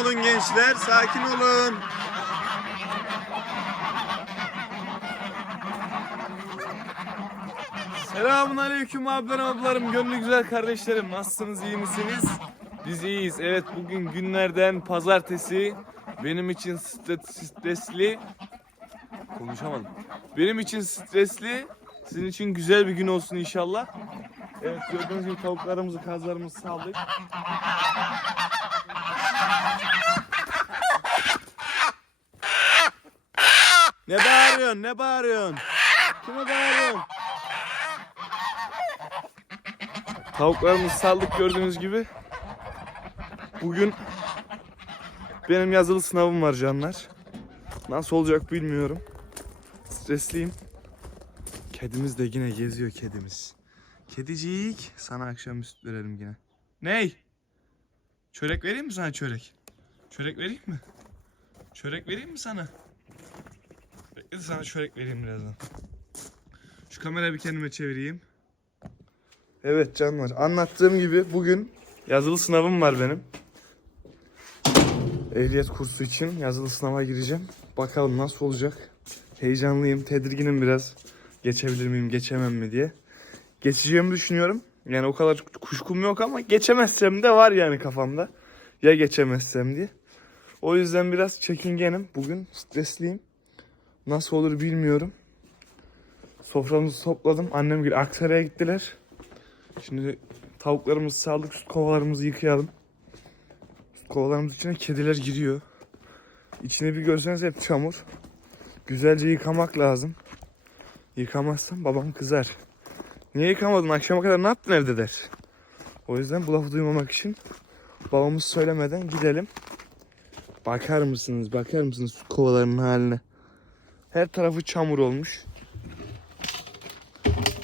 olun gençler. Sakin olun. Selamun aleyküm abilerim ablarım, gönlü güzel kardeşlerim. Nasılsınız, iyi misiniz? Biz iyiyiz. Evet bugün günlerden pazartesi. Benim için stre- stresli. Konuşamadım. Benim için stresli. Sizin için güzel bir gün olsun inşallah. Evet gördüğünüz gibi tavuklarımızı, kazlarımızı saldık. Ne bağırıyorsun? Ne bağırıyorsun? Kime bağırıyorsun? Tavuklarımızı saldık gördüğünüz gibi. Bugün benim yazılı sınavım var canlar. Nasıl olacak bilmiyorum. Stresliyim. Kedimiz de yine geziyor kedimiz. Kedicik sana akşam üst verelim yine. Ney? Çörek vereyim mi sana çörek? Çörek vereyim mi? Çörek vereyim mi sana? Bekle de sana çörek vereyim birazdan. Şu kamerayı bir kendime çevireyim. Evet canlar anlattığım gibi bugün yazılı sınavım var benim. Ehliyet kursu için yazılı sınava gireceğim. Bakalım nasıl olacak. Heyecanlıyım, tedirginim biraz. Geçebilir miyim, geçemem mi diye. Geçeceğimi düşünüyorum. Yani o kadar kuşkum yok ama geçemezsem de var yani kafamda. Ya geçemezsem diye. O yüzden biraz çekingenim. Bugün stresliyim. Nasıl olur bilmiyorum. Soframızı topladım. Annem gibi Aksaray'a gittiler. Şimdi tavuklarımızı saldık. Süt kovalarımızı yıkayalım. Süt kovalarımız içine kediler giriyor. İçine bir görseniz hep çamur. Güzelce yıkamak lazım. Yıkamazsam babam kızar. Niye yıkamadın? Akşama kadar ne yaptın evde der. O yüzden bu lafı duymamak için babamız söylemeden gidelim. Bakar mısınız? Bakar mısınız süt kovalarının haline? Her tarafı çamur olmuş.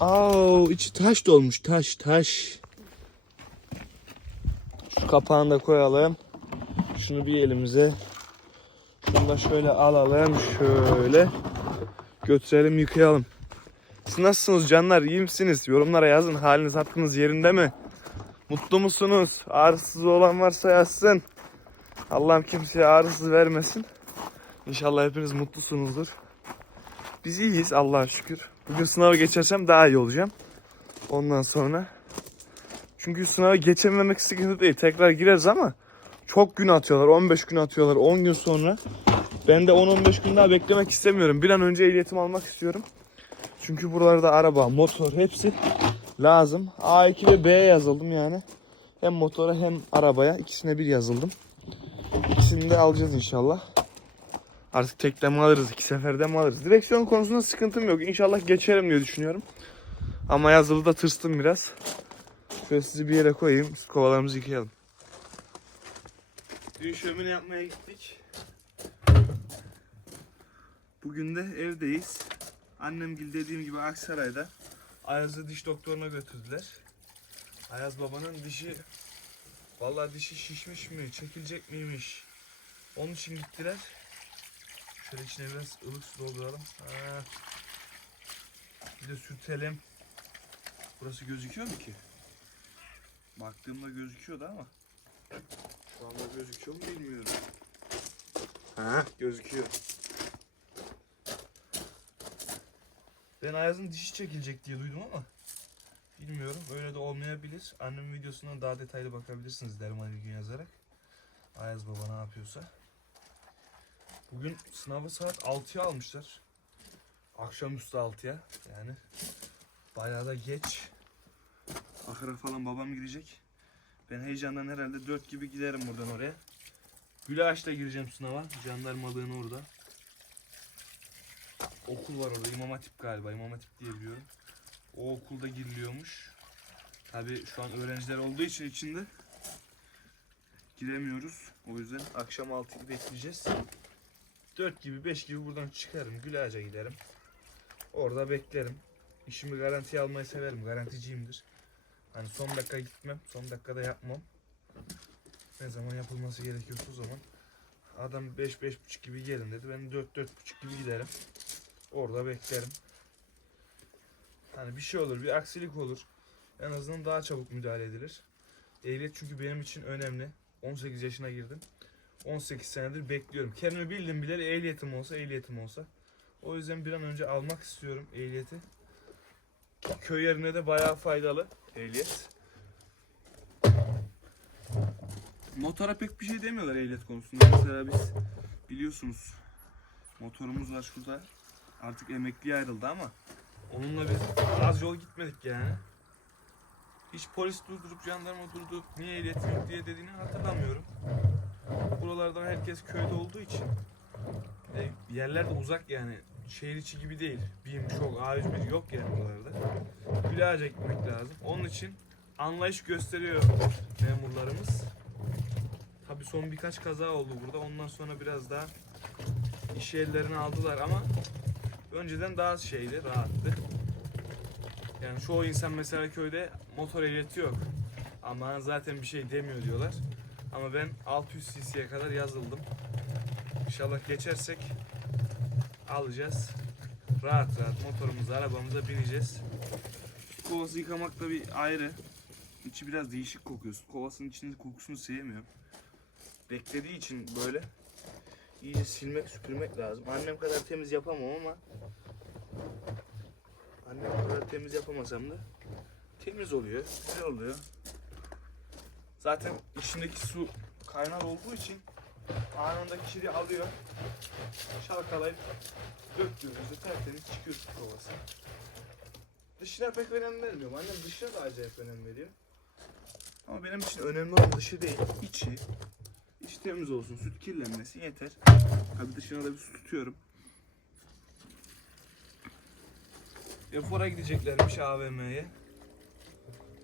Aa, içi taş dolmuş. Taş, taş. Şu kapağını da koyalım. Şunu bir elimize. Şunu da şöyle alalım. Şöyle. Götürelim yıkayalım. Siz nasılsınız canlar? İyi misiniz? Yorumlara yazın. Haliniz hakkınız yerinde mi? Mutlu musunuz? Ağrısız olan varsa yazsın. Allah'ım kimseye ağrısız vermesin. İnşallah hepiniz mutlusunuzdur. Biz iyiyiz Allah'a şükür. Bugün sınava geçersem daha iyi olacağım. Ondan sonra. Çünkü sınava geçememek sıkıntı değil. Tekrar gireriz ama çok gün atıyorlar. 15 gün atıyorlar. 10 gün sonra. Ben de 10-15 gün daha beklemek istemiyorum. Bir an önce ehliyetimi almak istiyorum. Çünkü buralarda araba, motor hepsi lazım. A2 ve B'ye yazıldım yani. Hem motora hem arabaya ikisine bir yazıldım. İkisini de alacağız inşallah. Artık tekte mi alırız, iki seferde mi alırız? Direksiyon konusunda sıkıntım yok. İnşallah geçerim diye düşünüyorum. Ama yazılı da tırstım biraz. Şöyle sizi bir yere koyayım. Kovalarımızı yıkayalım. Dün şömine yapmaya gittik. Bugün de evdeyiz. Annemgil dediğim gibi Aksaray'da. Ayaz'ı diş doktoruna götürdüler. Ayaz babanın dişi Vallahi dişi şişmiş mi, çekilecek miymiş? Onun için gittiler. Şöyle içine biraz ılık su dolduralım. Ha. Bir de sürtelim. Burası gözüküyor mu ki? Baktığımda gözüküyordu ama. Şu anda gözüküyor mu bilmiyorum. Ha, gözüküyor. Ben Ayaz'ın dişi çekilecek diye duydum ama bilmiyorum. Öyle de olmayabilir. Annemin videosundan daha detaylı bakabilirsiniz Derman İlgin yazarak. Ayaz baba ne yapıyorsa. Bugün sınavı saat 6'ya almışlar. Akşamüstü 6'ya. Yani bayağı da geç. Ahıra falan babam girecek. Ben heyecandan herhalde 4 gibi giderim buradan oraya. Gülaş'la gireceğim sınava. Jandarmalığın orada. Okul var orada. İmam Hatip galiba. İmam Hatip diye biliyorum. O okulda giriliyormuş. Tabi şu an öğrenciler olduğu için içinde giremiyoruz. O yüzden akşam 6'yı bekleyeceğiz. 4 gibi 5 gibi buradan çıkarım. Gülağaç'a giderim. Orada beklerim. İşimi garantiye almayı severim. Garanticiyimdir. Hani son dakika gitmem. Son dakikada yapmam. Ne zaman yapılması gerekiyorsa o zaman. Adam 5-5.30 gibi gelin dedi. Ben 4-4.30 gibi giderim. Orada beklerim. Hani bir şey olur, bir aksilik olur. En azından daha çabuk müdahale edilir. Ehliyet çünkü benim için önemli. 18 yaşına girdim. 18 senedir bekliyorum. Kendimi bildim bileli ehliyetim olsa ehliyetim olsa. O yüzden bir an önce almak istiyorum ehliyeti. Köy yerine de bayağı faydalı ehliyet. Motora pek bir şey demiyorlar ehliyet konusunda. Mesela biz biliyorsunuz motorumuz var şurada. Artık emekliye ayrıldı ama onunla biz az yol gitmedik yani. Hiç polis durdurup jandarma durdurup niye ehliyetin yok diye dediğini hatırlamıyorum. Buralardan herkes köyde olduğu için e, yerler de uzak yani şehir içi gibi değil. BİM çok A101 yok yani buralarda. Gülaca gitmek lazım. Onun için anlayış gösteriyor memurlarımız. Tabi son birkaç kaza oldu burada. Ondan sonra biraz daha iş ellerine aldılar ama önceden daha şeydi, rahattı. Yani çoğu insan mesela köyde motor ehliyeti yok. Ama zaten bir şey demiyor diyorlar. Ama ben 600 cc'ye kadar yazıldım. İnşallah geçersek alacağız. Rahat rahat motorumuza, arabamıza bineceğiz. Kovası yıkamak da bir ayrı. İçi biraz değişik kokuyor. Kovasının içinin kokusunu sevmiyorum. Beklediği için böyle iyice silmek, süpürmek lazım. Annem kadar temiz yapamam ama annem kadar temiz yapamasam da temiz oluyor, güzel oluyor. Zaten içindeki su kaynar olduğu için anında kiri alıyor. Şalkalayıp döktüğümüzde tertemiz çıkıyor su kovası. Dışına pek önem vermiyorum. Annem dışına da acayip önem veriyor. Ama benim için önemli olan dışı değil, içi. İçi temiz olsun, süt kirlenmesin yeter. Tabii dışına da bir su tutuyorum. Efor'a gideceklermiş AVM'ye.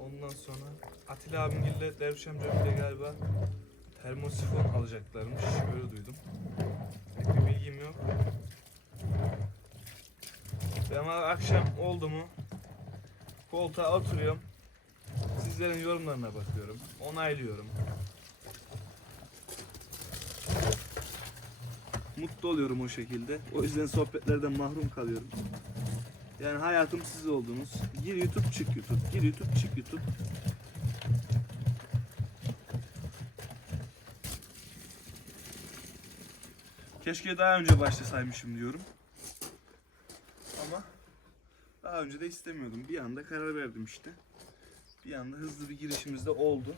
Ondan sonra Atilla abimgille Derviş amcamgille galiba termosifon alacaklarmış. Öyle duydum. Pek bir bilgim yok. Ben akşam oldu mu koltuğa oturuyorum. Sizlerin yorumlarına bakıyorum. Onaylıyorum. Mutlu oluyorum o şekilde. O yüzden sohbetlerden mahrum kalıyorum. Yani hayatım siz oldunuz. Gir YouTube çık YouTube. Gir YouTube çık YouTube. Keşke daha önce başlasaymışım diyorum. Ama daha önce de istemiyordum. Bir anda karar verdim işte. Bir anda hızlı bir girişimiz de oldu.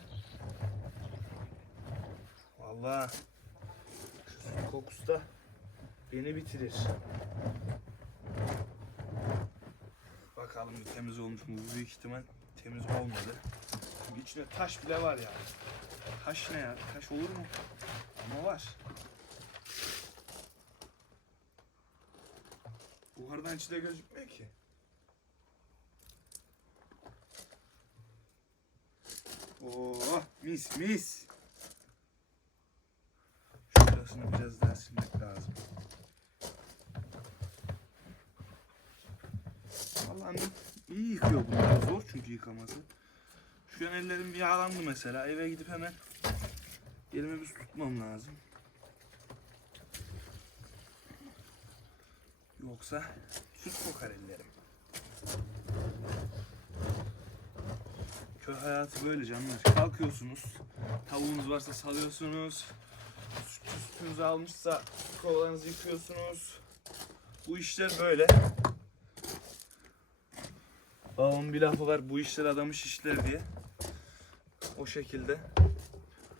Süt kokusu da beni bitirir. Bakalım bir temiz olmuş mu? Büyük ihtimal temiz olmadı. Çünkü içinde taş bile var yani. Taş ne ya? Taş olur mu? Ama var. Buhardan içinde gözükmüyor ki. Oh mis mis. Şurasını biraz daha silmek lazım. Vallahi annem iyi yıkıyor bunları. Zor çünkü yıkaması. Şu an ellerim bir yağlandı mesela. Eve gidip hemen elime bir su tutmam lazım. Yoksa süt kokar ellerim. Köy hayatı böyle canlar. Kalkıyorsunuz. Tavuğunuz varsa salıyorsunuz. Süt, sütünüzü almışsa kovalarınızı yıkıyorsunuz. Bu işler böyle. Babamın bir lafı var bu işler adamış işler diye. O şekilde.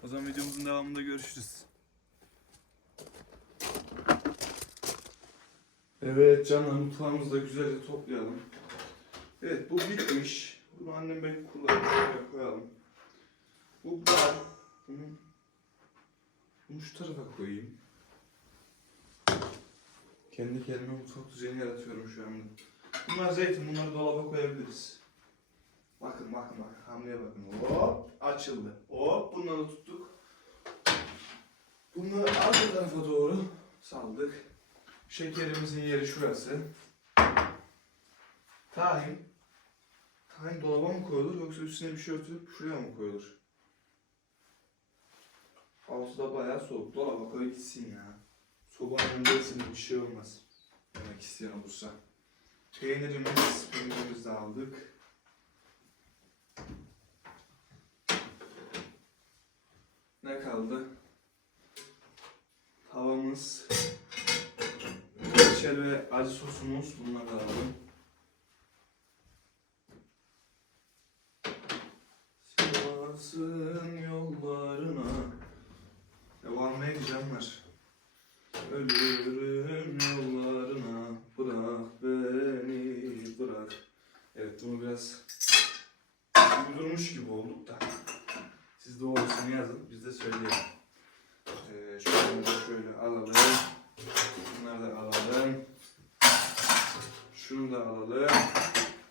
O zaman videomuzun devamında görüşürüz. Evet canlar mutfağımızı da güzelce toplayalım. Evet bu bitmiş. Bunu annem belki kullanır. Şuraya koyalım. Bu var. Bunu, bunu şu tarafa koyayım. Kendi kendime mutfak düzeni yaratıyorum şu anda. Bunlar zeytin, bunları dolaba koyabiliriz. Bakın bakın bakın, hamleye bakın. Hop, açıldı. Hop, bunları tuttuk. Bunları arka tarafa doğru saldık. Şekerimizin yeri şurası. Tahin. Tahin dolaba mı koyulur yoksa üstüne bir şey örtülüp şuraya mı koyulur? Altı da bayağı soğuk. Dolaba koy gitsin ya. Sobanın önündeyseniz bir şey olmaz. Demek isteyen olursa. Peynirimiz, peynirimizi aldık. Ne kaldı? Tavamız, reçel ve acı sosumuz bunlar aldım. Sivas'ın yollarına Devam edeceğim var Ölürüm yollarına bırak beni bırak. Evet bunu biraz uydurmuş gibi olduk da. Siz doğrusunu yazın biz de söyleyelim. Ee, da şöyle alalım. Bunları da alalım. Şunu da alalım.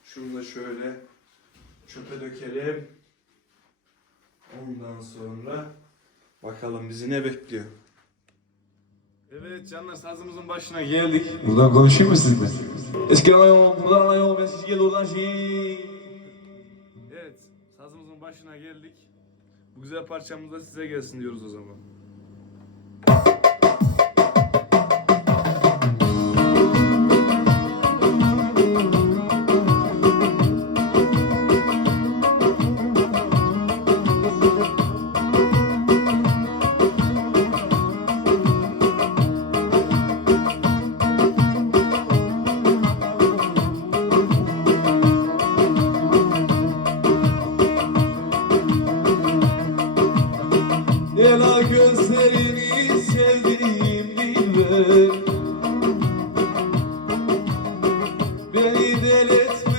Şunu da şöyle çöpe dökelim. Ondan sonra bakalım bizi ne bekliyor. Evet canlar sazımızın başına geldik. Buradan konuşayım mı sizinle? Eski alayım, buradan alayım, ben siz gel oradan şey. Evet sazımızın başına geldik. Bu güzel parçamız da size gelsin diyoruz o zaman. Beni deletme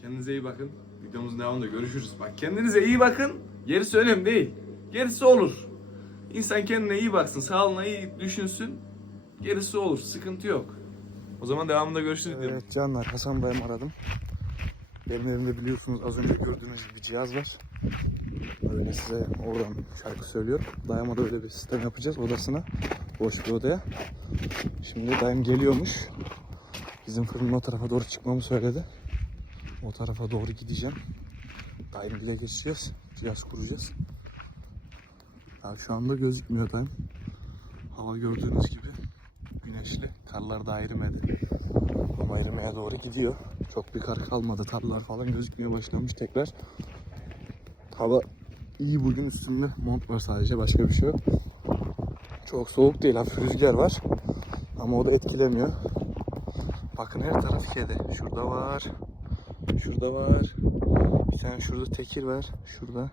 Kendinize iyi bakın. Videomuzun devamında görüşürüz. Bak kendinize iyi bakın. Gerisi önemli değil. Gerisi olur. İnsan kendine iyi baksın. Sağlığına iyi düşünsün. Gerisi olur. Sıkıntı yok. O zaman devamında görüşürüz diyorum. Evet canlar Hasan Bay'ım aradım. Benim evimde biliyorsunuz az önce gördüğünüz gibi cihaz var. Böyle size oradan şarkı söylüyor. Dayıma da öyle bir sistem yapacağız odasına. Boş bir odaya. Şimdi dayım geliyormuş. Bizim fırının o tarafa doğru çıkmamı söyledi. O tarafa doğru gideceğim. Dayım bile geçeceğiz. Cihaz kuracağız. Ya şu anda gözükmüyor dayım. Hava gördüğünüz gibi güneşli. Karlar da erimedi. Ama erimeye doğru gidiyor. Çok bir kar kalmadı. Tarlalar falan gözükmeye başlamış tekrar. Hava iyi bugün üstümde mont var sadece başka bir şey yok. Çok soğuk değil hafif rüzgar var. Ama o da etkilemiyor. Bakın her taraf kedi. Şurada var. Şurada var. Bir tane şurada tekir var. Şurada.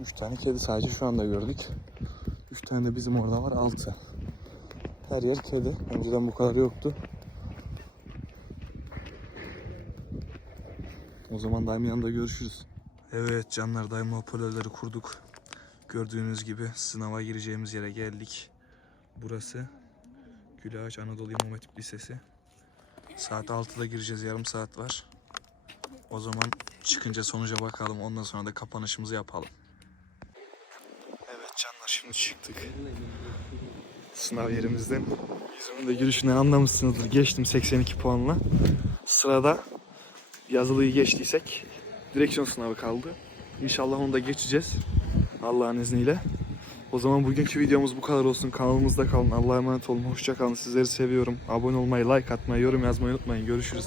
Üç tane kedi sadece şu anda gördük. Üç tane de bizim orada var. Altı. Her yer kedi. Önceden bu kadar yoktu. O zaman dayımın yanında görüşürüz. Evet canlar dayımla hoparlörleri kurduk. Gördüğünüz gibi sınava gireceğimiz yere geldik. Burası Gülağaç Anadolu İmam Hatip Lisesi. Saat 6'da gireceğiz. Yarım saat var. O zaman çıkınca sonuca bakalım. Ondan sonra da kapanışımızı yapalım. Evet canlar şimdi çıktık. Sınav yerimizden. Yüzümün de gülüşünü anlamışsınızdır. Geçtim 82 puanla. Sırada yazılıyı geçtiysek direksiyon sınavı kaldı. İnşallah onu da geçeceğiz. Allah'ın izniyle. O zaman bugünkü videomuz bu kadar olsun. Kanalımızda kalın. Allah'a emanet olun. Hoşça kalın. Sizleri seviyorum. Abone olmayı, like atmayı, yorum yazmayı unutmayın. Görüşürüz.